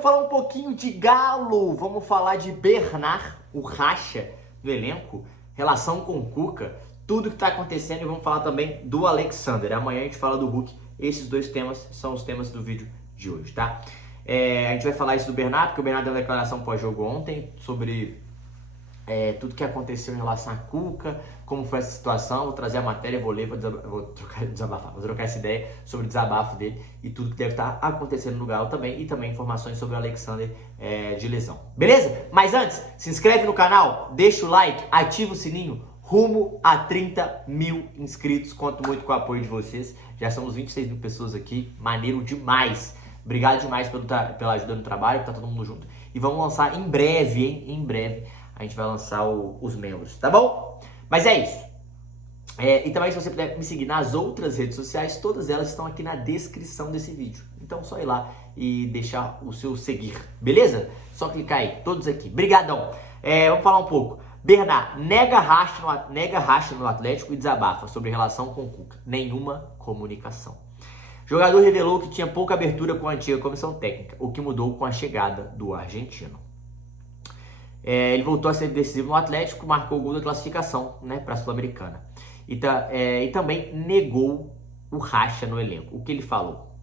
vamos falar um pouquinho de Galo, vamos falar de Bernard, o racha do elenco, relação com o Cuca, tudo que está acontecendo, e vamos falar também do Alexander. Amanhã a gente fala do Hulk. Esses dois temas são os temas do vídeo de hoje, tá? A gente vai falar isso do Bernard, porque o Bernard deu uma declaração pós-jogo ontem sobre tudo que aconteceu em relação a Cuca, como foi essa situação. Vou trazer a matéria, vou ler, vou trocar essa ideia sobre o desabafo dele e tudo que deve estar acontecendo no Galo também, e também informações sobre o Alexander de lesão. Beleza? Mas antes, se inscreve no canal, deixa o like, ativa o sininho, rumo a 30 mil inscritos. Conto muito com o apoio de vocês. Já somos 26 mil pessoas aqui, maneiro demais. Obrigado demais pela ajuda no trabalho, tá todo mundo junto. E vamos lançar em breve, hein? Em breve a gente vai lançar os membros, tá bom? Mas é isso. E também, se você puder me seguir nas outras redes sociais, todas elas estão aqui na descrição desse vídeo. Então, só ir lá e deixar o seu seguir, beleza? Só clicar aí, todos aqui. Brigadão. Vamos falar um pouco. Bernard nega racha no Atlético e desabafa sobre relação com o Cuca. Nenhuma comunicação. O jogador revelou que tinha pouca abertura com a antiga comissão técnica, o que mudou com a chegada do argentino. Ele voltou a ser decisivo no Atlético, marcou o gol da classificação, né, para a Sul-Americana. E também negou o racha no elenco. O que ele falou?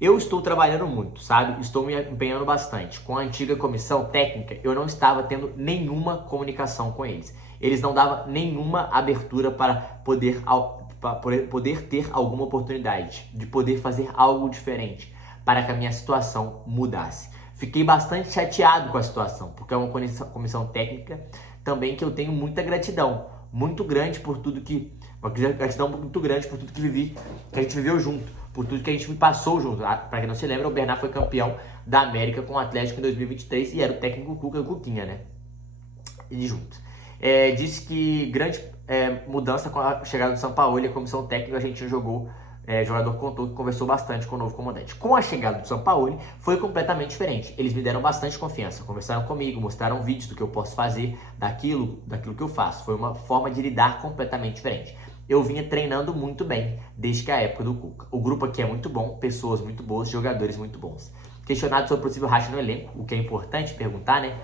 Eu estou trabalhando muito, sabe? Estou me empenhando bastante. Com a antiga comissão técnica, eu não estava tendo nenhuma comunicação com eles. Eles não davam nenhuma abertura para poder ter alguma oportunidade, de poder fazer algo diferente, para que a minha situação mudasse. Fiquei bastante chateado com a situação, porque é uma comissão técnica também que eu tenho muita gratidão, muito grande por tudo que... Uma gratidão muito grande por tudo que a gente viveu junto, por tudo que a gente passou junto. Para quem não se lembra, o Bernard foi campeão da América com o Atlético em 2023 e era o técnico Cuquinha, né? E junto. Disse que grande mudança com a chegada do Sampaoli, a comissão técnica, a gente jogou... O jogador contou que conversou bastante com o novo comandante. Com a chegada do Sampaoli, foi completamente diferente. Eles me deram bastante confiança, conversaram comigo, mostraram vídeos do que eu posso fazer, daquilo que eu faço. Foi uma forma de lidar completamente diferente. Eu vinha treinando muito bem, desde a época do Cuca. O grupo aqui é muito bom, pessoas muito boas, jogadores muito bons. Questionado sobre o possível racha no elenco, o que é importante perguntar, né?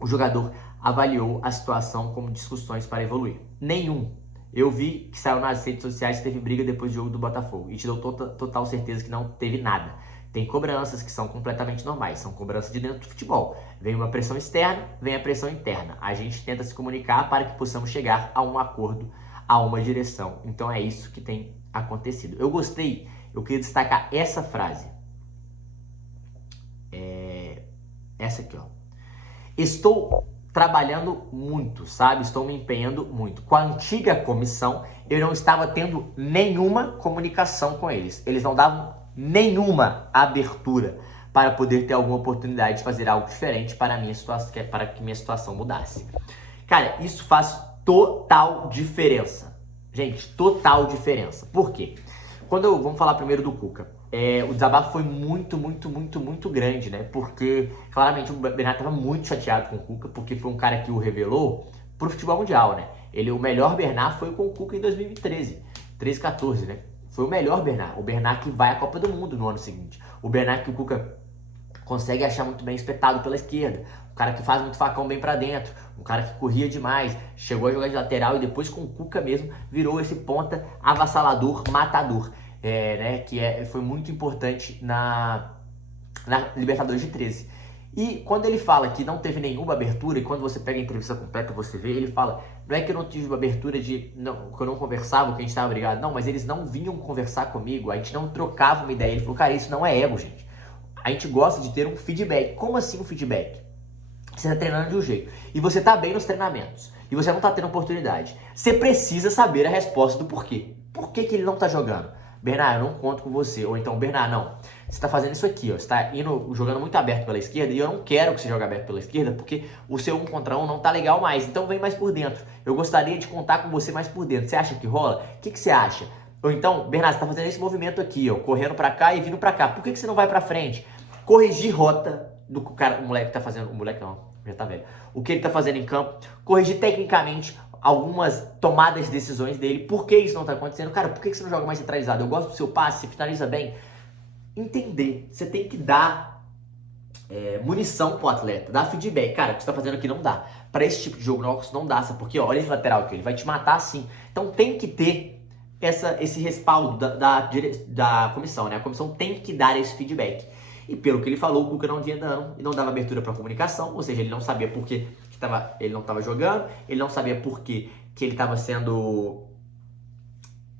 O jogador avaliou a situação como discussões para evoluir. Nenhum. Eu vi que saiu nas redes sociais que teve briga depois do jogo do Botafogo. E te dou total certeza que não teve nada. Tem cobranças que são completamente normais. São cobranças de dentro do futebol. Vem uma pressão externa, vem a pressão interna. A gente tenta se comunicar para que possamos chegar a um acordo, a uma direção. Então é isso que tem acontecido. Eu gostei, eu queria destacar essa frase. Essa aqui, ó. Estou trabalhando muito, sabe? Estou me empenhando muito. Com a antiga comissão, eu não estava tendo nenhuma comunicação com eles. Eles não davam nenhuma abertura para poder ter alguma oportunidade de fazer algo diferente para que minha situação mudasse. Cara, isso faz total diferença. Gente, total diferença. Por quê? Vamos falar primeiro do Cuca. O desabafo foi muito grande, né? Porque, claramente, o Bernard estava muito chateado com o Cuca, porque foi um cara que o revelou pro futebol mundial, né? O melhor Bernard foi com o Cuca em 2013, 14, né? Foi o melhor Bernard. O Bernard que vai à Copa do Mundo no ano seguinte. O Bernard que o Cuca consegue achar muito bem espetado pela esquerda. Um cara que faz muito facão bem pra dentro. Um cara que corria demais. Chegou a jogar de lateral e depois com o Cuca mesmo virou esse ponta avassalador, matador. Foi muito importante na Libertadores de 13. E quando ele fala que não teve nenhuma abertura, e quando você pega a entrevista completa, você vê, ele fala, não é que eu não tive uma abertura que eu não conversava, que a gente estava brigado, não, mas eles não vinham conversar comigo, a gente não trocava uma ideia. Ele falou, cara, isso não é ego, gente. A gente gosta de ter um feedback. Como assim um feedback? Você está treinando de um jeito, e você está bem nos treinamentos, e você não está tendo oportunidade. Você precisa saber a resposta do porquê. Por que ele não está jogando? Bernard, eu não conto com você. Ou então, Bernard, não. Você está fazendo isso aqui, ó. Você está jogando muito aberto pela esquerda e eu não quero que você jogue aberto pela esquerda porque o seu 1 contra 1 não tá legal mais. Então vem mais por dentro. Eu gostaria de contar com você mais por dentro. Você acha que rola? O que você acha? Ou então, Bernard, você está fazendo esse movimento aqui, ó. Correndo para cá e vindo para cá. Por que você não vai para frente? Corrigir rota do cara, o moleque tá fazendo. O moleque não, já tá velho. O que ele tá fazendo em campo. Corrigir tecnicamente algumas tomadas de decisões dele. Por que isso não tá acontecendo? Cara, por que você não joga mais centralizado? Eu gosto do seu passe, você finaliza bem. Entender. Você tem que dar munição pro atleta, dá feedback. Cara, o que você tá fazendo aqui não dá. Pra esse tipo de jogo não dá, sabe? Porque ó, olha esse lateral aqui, ele vai te matar assim. Então tem que ter esse respaldo da comissão, né? A comissão tem que dar esse feedback. E pelo que ele falou, o Cuca não vinha dando e não dava abertura para comunicação, ou seja, ele não sabia por que ele não estava jogando, ele não sabia por que ele estava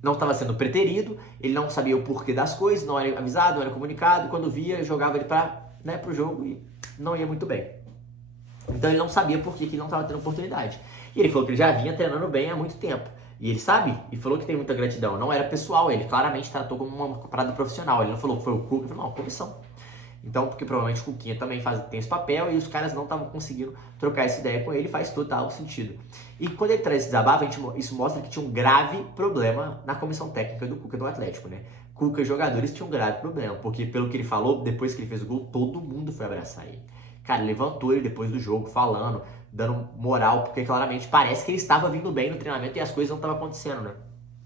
não estava sendo preterido, ele não sabia o porquê das coisas, não era avisado, não era comunicado, e quando via, jogava ele pro jogo e não ia muito bem. Então ele não sabia por que ele não estava tendo oportunidade. E ele falou que ele já vinha treinando bem há muito tempo. E ele sabe, e falou que tem muita gratidão. Não era pessoal, ele claramente tratou como uma parada profissional. Ele não falou que foi o Cuca, ele falou, não, comissão. Então, porque provavelmente o Cuquinha também tem esse papel e os caras não estavam conseguindo trocar essa ideia com ele, faz total sentido. E quando ele traz esse desabafo, isso mostra que tinha um grave problema na comissão técnica do Cuca do Atlético, né? Cuca e jogadores tinham um grave problema, porque pelo que ele falou, depois que ele fez o gol, todo mundo foi abraçar ele. Cara, levantou ele depois do jogo, falando, dando moral, porque claramente parece que ele estava vindo bem no treinamento e as coisas não estavam acontecendo, né?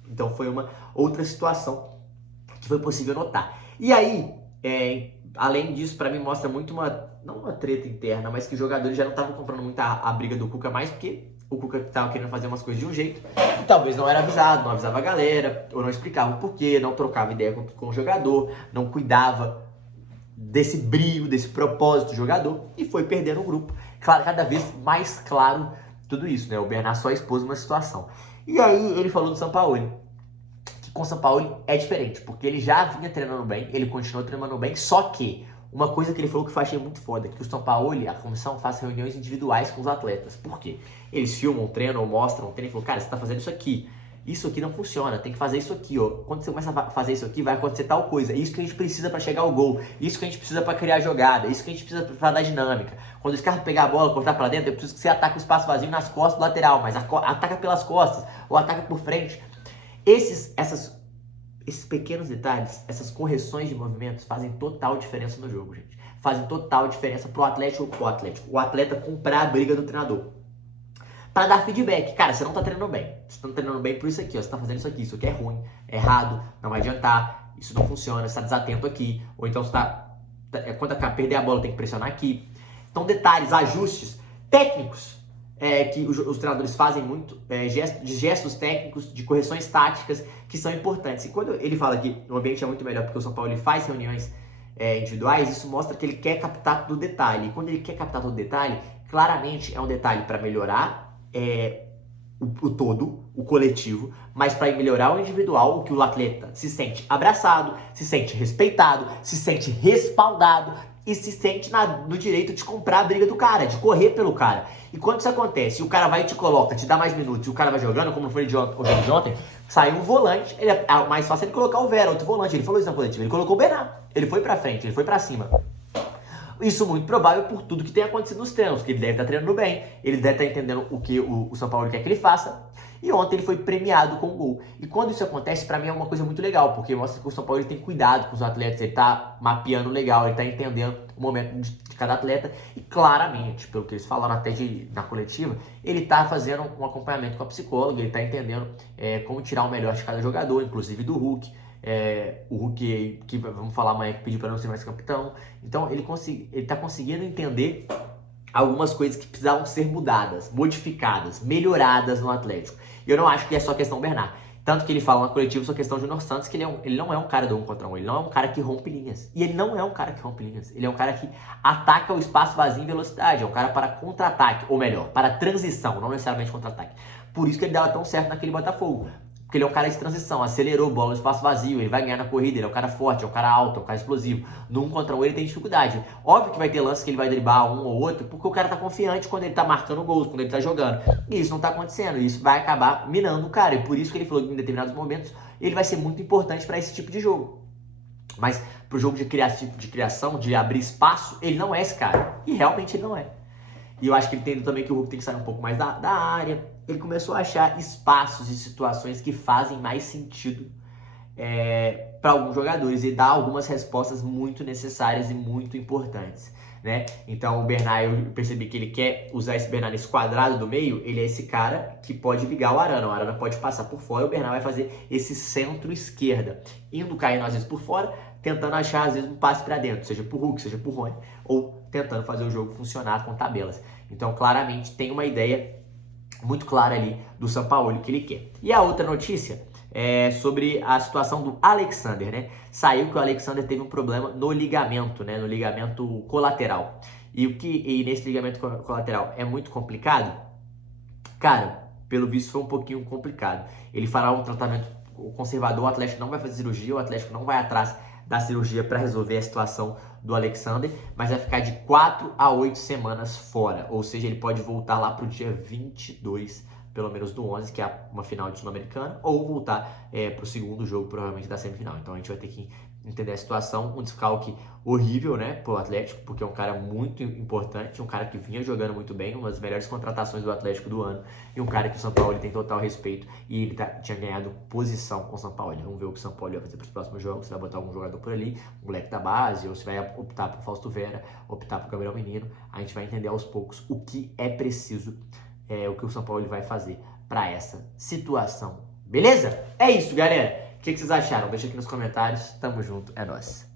Então foi uma outra situação que foi possível notar. E aí, além disso, pra mim mostra muito não uma treta interna, mas que os jogadores já não estavam comprando muito a briga do Cuca mais, porque o Cuca estava querendo fazer umas coisas de um jeito, e talvez não era avisado, não avisava a galera, ou não explicava o porquê, não trocava ideia com o jogador, não cuidava desse brilho, desse propósito do jogador, e foi perdendo o grupo. Claro, cada vez mais claro tudo isso, né? O Bernard só expôs uma situação. E aí ele falou do Sampaoli, que com o Sampaoli é diferente, porque ele já vinha treinando bem, ele continuou treinando bem, só que uma coisa que ele falou que eu achei muito foda, que o Sampaoli, a comissão, faz reuniões individuais com os atletas. Por quê? Eles filmam o treino ou mostram o treino e falam, cara, você tá fazendo isso aqui não funciona, tem que fazer isso aqui, ó. Quando você começa a fazer isso aqui, vai acontecer tal coisa. Isso que a gente precisa para chegar ao gol, isso que a gente precisa para criar jogada, isso que a gente precisa para dar dinâmica. Quando esse cara pegar a bola, cortar para dentro, eu preciso que você ataque o espaço vazio nas costas do lateral, mas ataca pelas costas ou ataca por frente. Esses pequenos detalhes, essas correções de movimentos fazem total diferença no jogo, gente. Fazem total diferença pro o atleta comprar a briga do treinador. Para dar feedback, cara, você não tá treinando bem. Você não tá treinando bem por isso aqui, ó. Você tá fazendo isso aqui é ruim, é errado, não vai adiantar, isso não funciona, você tá desatento aqui. Ou então você quando perder a bola tem que pressionar aqui. Então detalhes, ajustes técnicos que os treinadores fazem muito, gestos técnicos, de correções táticas, que são importantes. E quando ele fala que o ambiente é muito melhor porque o São Paulo ele faz reuniões individuais, isso mostra que ele quer captar todo o detalhe. E quando ele quer captar todo o detalhe, claramente é um detalhe para melhorar o todo, o coletivo, mas para melhorar o individual, o que o atleta se sente abraçado, se sente respeitado, se sente respaldado e se sente no direito de comprar a briga do cara, de correr pelo cara. E quando isso acontece, o cara vai e te coloca, te dá mais minutos, e o cara vai jogando, como foi o jogo de ontem, saiu um volante, é mais fácil ele colocar o Vera, outro volante, ele falou isso na coletiva, ele colocou o Bernard, ele foi pra frente, ele foi pra cima. Isso muito provável por tudo que tem acontecido nos treinos, que ele deve estar treinando bem, ele deve estar entendendo o que o São Paulo quer que ele faça, e ontem ele foi premiado com o gol. E quando isso acontece, pra mim é uma coisa muito legal, porque mostra que o São Paulo ele tem cuidado com os atletas, ele tá mapeando legal, ele tá entendendo o momento de cada atleta, e claramente, pelo que eles falaram até na coletiva, ele tá fazendo um acompanhamento com a psicóloga, ele tá entendendo como tirar o melhor de cada jogador, inclusive do Hulk. O Hulk, que vamos falar amanhã, que pediu para não ser mais capitão. Então ele tá conseguindo entender algumas coisas que precisavam ser mudadas, modificadas, melhoradas no Atlético. E eu não acho que é só questão Bernard. Tanto que ele fala na coletiva sobre a questão de Júnior Santos, que ele não é um cara do 1 contra 1, ele não é um cara que rompe linhas. E ele não é um cara que rompe linhas, ele é um cara que ataca o espaço vazio em velocidade, é um cara para contra-ataque, ou melhor, para transição, não necessariamente contra-ataque. Por isso que ele dava tão certo naquele Botafogo. Porque ele é um cara de transição, acelerou, bola no espaço vazio, ele vai ganhar na corrida, ele é um cara forte, é um cara alto, é um cara explosivo. No 1 contra 1 ele tem dificuldade. Óbvio que vai ter lance que ele vai driblar um ou outro, porque o cara tá confiante quando ele tá marcando gols, quando ele tá jogando. E isso não tá acontecendo, isso vai acabar minando o cara. E por isso que ele falou que em determinados momentos ele vai ser muito importante para esse tipo de jogo. Mas pro jogo de criação, de abrir espaço, ele não é esse cara. E realmente ele não é. E eu acho que ele entendeu também que o Hulk tem que sair um pouco mais da área. Ele começou a achar espaços e situações que fazem mais sentido para alguns jogadores e dar algumas respostas muito necessárias e muito importantes, né? Então o Bernard, eu percebi que ele quer usar esse Bernard nesse quadrado do meio, ele é esse cara que pode ligar o Arana pode passar por fora, o Bernard vai fazer esse centro-esquerda, indo caindo às vezes por fora, tentando achar, às vezes, um passe para dentro, seja pro Hulk, seja pro Rony, ou tentando fazer o jogo funcionar com tabelas. Então, claramente, tem uma ideia muito clara ali do Sampaoli que ele quer. E a outra notícia é sobre a situação do Alexander, né? Saiu que o Alexander teve um problema no ligamento, né? No ligamento colateral. E nesse ligamento colateral é muito complicado? Cara, pelo visto foi um pouquinho complicado. Ele fará um tratamento conservador, o Atlético não vai fazer cirurgia, o Atlético não vai atrás da cirurgia para resolver a situação do Alexander, mas vai ficar de 4 a 8 semanas fora, ou seja, ele pode voltar lá pro dia 22, pelo menos do 11, que é uma final de Sul-Americana, ou voltar pro segundo jogo, provavelmente da semifinal. Então a gente vai ter que entender a situação, um desfalque horrível, né, pro Atlético, porque é um cara muito importante, um cara que vinha jogando muito bem, uma das melhores contratações do Atlético do ano, e um cara que o São Paulo tem total respeito, e ele tinha ganhado posição com o São Paulo. Vamos ver o que o São Paulo vai fazer para os próximos jogos, se vai botar algum jogador por ali, um moleque da base, ou se vai optar por Fausto Vera, optar por Gabriel Menino. A gente vai entender aos poucos o que é preciso, o que o São Paulo vai fazer para essa situação. Beleza? É isso, galera. O que vocês acharam? Deixa aqui nos comentários. Tamo junto. É nóis.